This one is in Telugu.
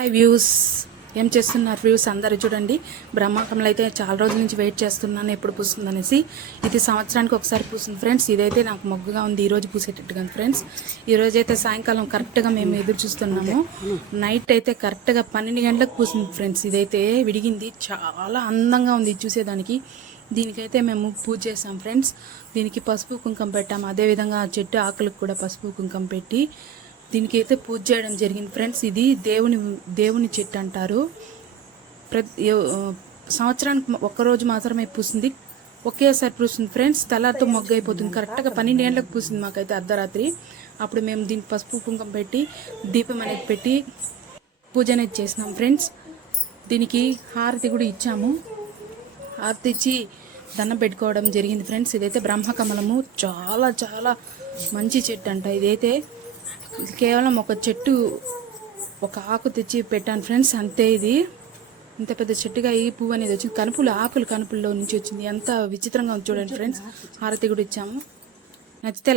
హాయ్ వ్యూస్, ఏం చేస్తున్నారు వ్యూస్? అందరూ చూడండి, బ్రహ్మకమలం అయితే చాలా రోజుల నుంచి వెయిట్ చేస్తున్నాను ఎప్పుడు పూస్తుంది అనేసి. ఇది సంవత్సరానికి ఒకసారి పూస్తుంది ఫ్రెండ్స్. ఇదైతే నాకు మొగ్గుగా ఉంది, ఈరోజు పూసేటట్టుగా ఫ్రెండ్స్. ఈరోజు అయితే సాయంకాలం కరెక్ట్గా మేము ఎదురు చూస్తున్నాము. నైట్ అయితే కరెక్ట్గా 12 గంటలకు పూసింది ఫ్రెండ్స్. ఇదైతే విడిగింది, చాలా అందంగా ఉంది చూసేదానికి. దీనికైతే మేము పూజ చేసాం ఫ్రెండ్స్. దీనికి పసుపు కుంకుమ పెట్టాము, అదేవిధంగా చెట్టు ఆకులకు కూడా పసుపు కుంకుమ పెట్టి దీనికి అయితే పూజ చేయడం జరిగింది ఫ్రెండ్స్. ఇది దేవుని చెట్టు అంటారు. సంవత్సరానికి ఒక్కరోజు మాత్రమే పూసింది, ఒకేసారి పూస్తుంది ఫ్రెండ్స్. తెల్లారితో మొగ్గు అయిపోతుంది. కరెక్ట్గా 12 గంటలకు పూసింది మాకైతే అర్ధరాత్రి. అప్పుడు మేము దీనికి పసుపు కుంకుమ పెట్టి దీపం అనేది పెట్టి పూజ అనేది చేసినాం ఫ్రెండ్స్. దీనికి హారతి కూడా ఇచ్చాము. హారతి ఇచ్చి దండం పెట్టుకోవడం జరిగింది ఫ్రెండ్స్. ఇదైతే బ్రహ్మకమలము, చాలా చాలా మంచి చెట్టు అంట. ఇదైతే కేవలం ఒక చెట్టు, ఒక ఆకు తెచ్చి పెట్టాను ఫ్రెండ్స్, అంతే. ఇది ఇంత పెద్ద చెట్టుగా ఈ పువ్వు అనేది వచ్చింది. ఆకులు కనుపుల్లో నుంచి వచ్చింది. ఎంత విచిత్రంగా ఉంది చూడండి ఫ్రెండ్స్. హారతి కూడా ఇచ్చాము. నచ్చితే